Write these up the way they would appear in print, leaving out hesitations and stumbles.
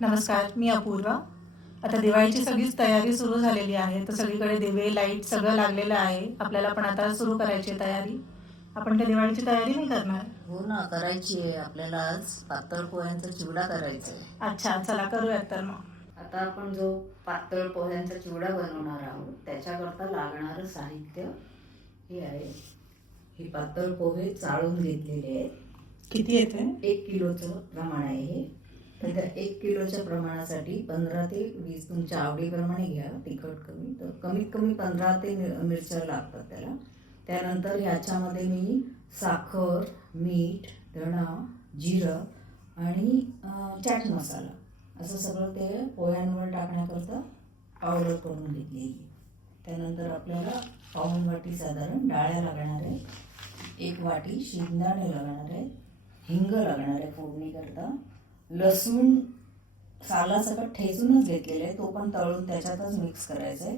नमस्कार, मी अपूर्वा. आता दिवाळीची सगळीच तयारी सुरू झालेली आहे. तर सगळीकडे दिवे, लाईट सगळं लागलेलं आहे. आपल्याला पण आता सुरू करायची आहे तयारी. आपण काय दिवाळीची तयारी नाही करणार? हो ना, करायची आहे. आपल्याला आज पातळ पोह्यांचा चिवडा करायचा आहे. अच्छा, चला करूयात तर मग. आता आपण जो पातळ पोह्यांचा चिवडा बनवणार आहोत त्याच्याकरता लागणारं साहित्य हे आहे. हे पातळ पोहे चाळून घेतलेले आहेत. किती येते? 1 किलोचं प्रमाण आहे हे. तर त्या 1 किलोच्या प्रमाणासाठी 15 ते 20 तुमच्या आवडीप्रमाणे घ्या. तिखट कमी तर कमीत कमी 15 ते मिरच्या लागतात त्याला. त्यानंतर ह्याच्यामध्ये मी साखर, मीठ, धणा, जिरं आणि चाट मसाला असं सगळं ते पोह्यांवर टाकण्याकरता पावडर करून घेतली. त्यानंतर आपल्याला पाऊण वाटी साधारण डाळ्या लागणार आहे, 1 वाटी शेंगदाणे लागणार आहे, हिंग लागणार आहे फोडणीकरता, लसूण सालासकट ठेचूनच घेतलेले आहे, तो पण तळून त्याच्यातच मिक्स करायचा आहे.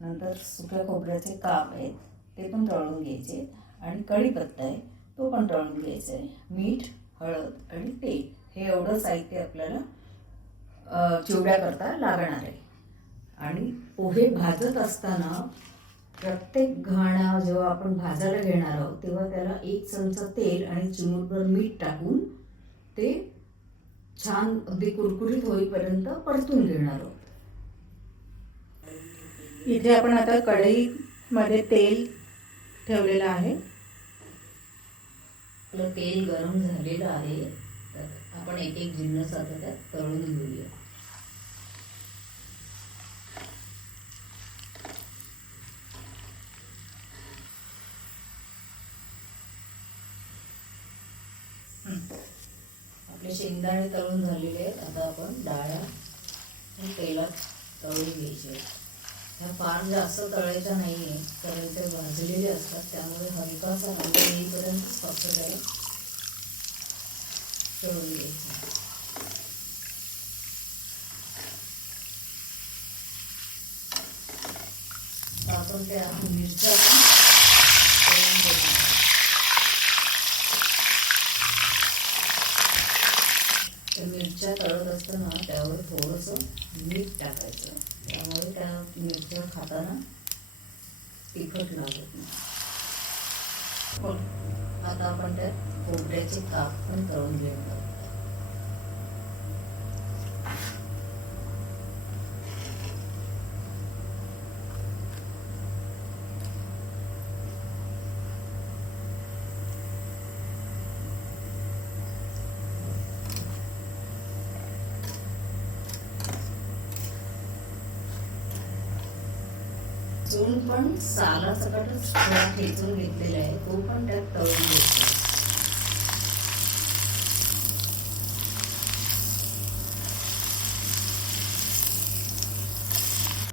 नंतर सुक्या खोबऱ्याचे काप आहेत ते पण तळून घ्यायचे आणि कढीपत्ता आहे तो पण तळून घ्यायचा आहे. मीठ, हळद आणि तेल हे एवढं साहित्य आपल्याला चिवड्याकरता लागणार आहे. आणि पोहे भाजत असताना प्रत्येक घाणा जेव्हा आपण भाजायला घेणार आहोत तेव्हा त्याला 1 चमचा तेल आणि चिमूटभर मीठ टाकून ते छान अगदी कुरकुरीत होईपर्यंत परतून घेणार आहोत. इथे आपण आता कढईमध्ये तेल ठेवलेलं आहे. आपलं तेल गरम झालेलं आहे. तर आपण एक एक जिन्नस आता त्यात तळून घेऊया. आपले शेंगदाणे तळून झालेले आहेत. आता आपण डाळ्या तेलात तळून घ्यायचे. ह्या फार जास्त तळायच्या नाही आहे कारण ते भाजलेले असतात, त्यामुळे हलकासा रंग येईपर्यंतच फक्त त्याला तळून घ्यायचं. आपण त्या मिरच्या तळून घ्यायच्या. मिरच्या तळत असताना त्यावर थोडंसं मीठ टाकायचं, त्यामुळे त्या मिरच्या खाताना तिखट लागत नाही. आता आपण त्यात खोबऱ्याचे काप पण तळून घेऊया. लसूण पण सालासकटच थोडा ठेचून घेतलेला आहे, तो पण त्यात तळून घ्यायचा.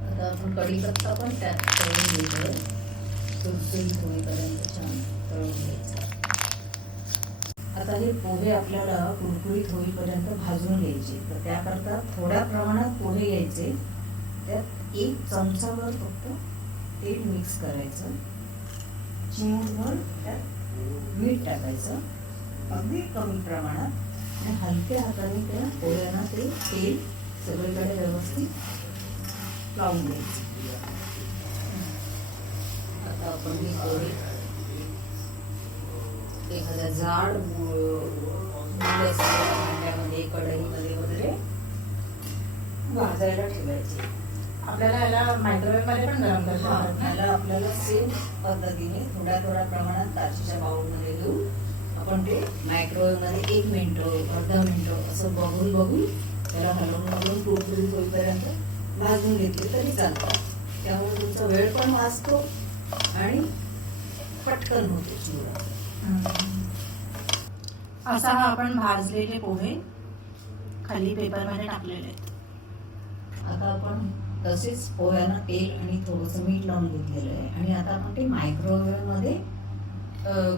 आता आपण कढीपत्ता पण त्यात तळून घेतोय. सुरसुरीत होईपर्यंत छान तळून घ्यायचं. आता हे पोहे आपल्याला कुरकुरीत होईपर्यंत भाजून घ्यायचे. तर त्याकरता थोड्या प्रमाणात पोहे घ्यायचे, त्यात 1 चमचाभर फक्त तेल मिक्स करायचं, चिमूटभर त्यात मीठ टाकायचं अगदी कमी प्रमाणात आणि हलक्या हाताने त्या पोह्यांना ते तेल सगळीकडे व्यवस्थित लावून द्यायचं. आता आपण ही पोळी एखाद्या जाड भांड्यामध्ये, कढईमध्ये वगैरे भाजायला ठेवायची. आपल्याला याला मायक्रोवेव्ह मध्ये पण गरम करायचं. ह्याला आपल्याला सेम पद्धतीने थोड्या प्रमाणात काचेच्या बाउलमध्ये घेऊन आपण ते मायक्रोवेव्ह मध्ये 1 मिनिट, अर्धा मिनिट असं बघून त्याला हलवून कुरकुरीत होईपर्यंत भाजून घेतली तरी चालतं. त्यामुळे तुमचा वेळ पण वाचतो आणि पटकन होतो चिवडा. असा हा आपण भाजलेले पोहे खाली पेपरमध्ये टाकलेले आहेत. आता आपण तसेच पोह्यांना तेल आणि थोडंसं मीठ लावून घेतलेलं आहे आणि आता आपण ते मायक्रोवेव्ह मध्ये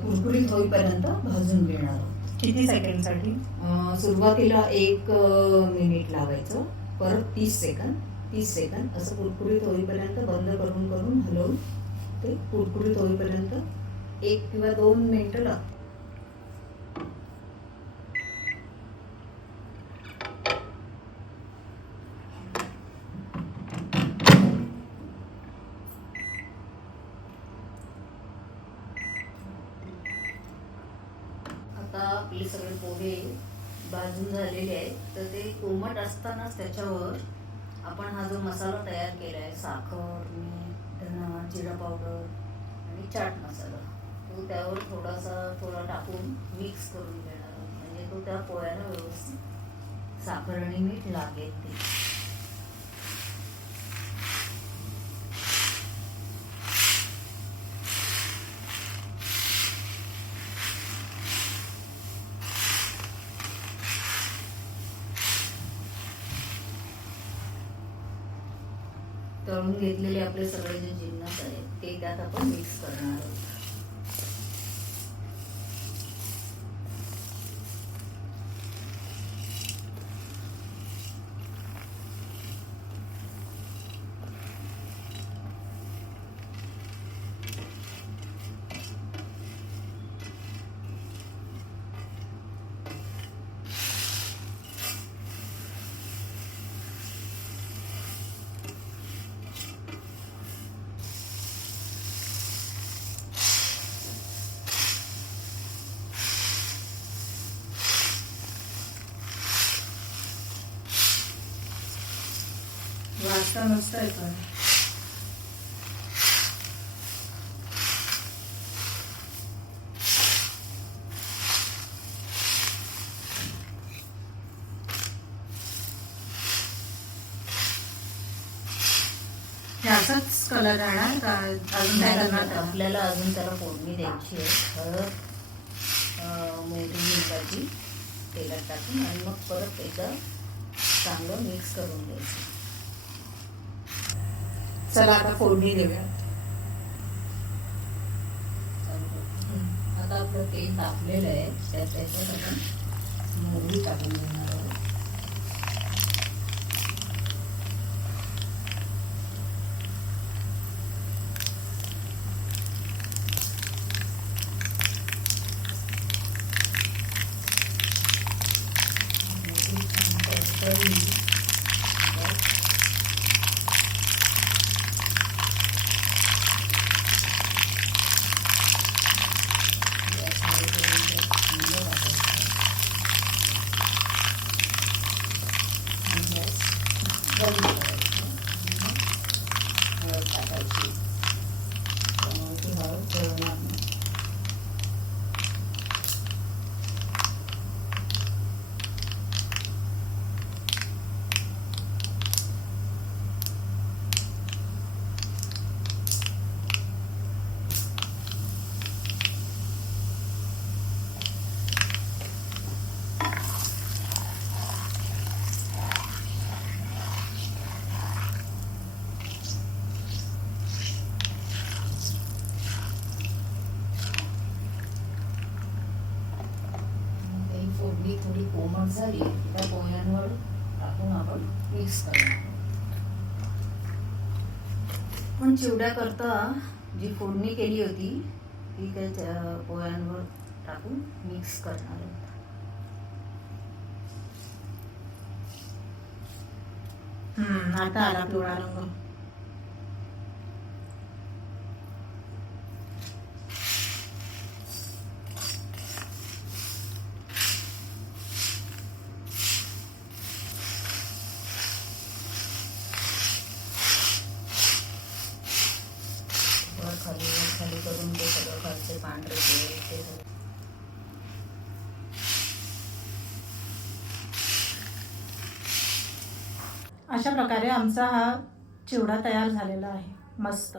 कुरकुरीत होईपर्यंत भाजून घेणार आहोत. किती सेकंडसाठी? सुरुवातीला 1 मिनिट लावायचं, परत 30 सेकंद असं कुरकुरीत होईपर्यंत बंद करून हलवून ते कुरकुरीत होईपर्यंत 1 किंवा 2 मिनिटं लागतात. आपले सगळे पोहे भाजून झालेले आहेत. तर ते कोमट असतानाच त्याच्यावर आपण हा जो मसाला तयार केला आहे, साखर, मीठ, धना, जिरा पावडर आणि चाट मसाला, तो त्यावर थोडा टाकून मिक्स करून घेणार आहोत. म्हणजे तो त्या पोह्याला व्यवस्थित साखर आणि मीठ लागेल ते. तळून घेतलेले आपले सगळे जे जिन्नस आहेत ते त्यात आपण मिक्स करणार आहोत. वाजता मस्त आहे पण. याचाच कलर राहणार का अजून काय करणार त्याला? आपल्याला अजून त्याला फोडणी द्यायची आहे. हळद, मोहरी, हिंगाची तेलात टाकून आणि मग परत एकदा चांगलं मिक्स करून द्यायचं. चला आता फोडणी देऊया. आता आपलं तेल तापलेलं आहे, त्याच्यात आपण मोहरी टाकून देणार आहोत. फोडणी थोडी कोमट झाली त्या पोह्यांवर टाकून आपण मिक्स करणार. पण चिवड्या करता जी फोडणी केली होती ती त्या पोह्यांवर टाकून मिक्स करणार आहोत. आता आला पिवळा रंग. खाली करून ते सगळं खालचे पांढरे ते सगळं. अशा प्रकारे आमचा हा चिवडा तयार झालेला आहे. मस्त.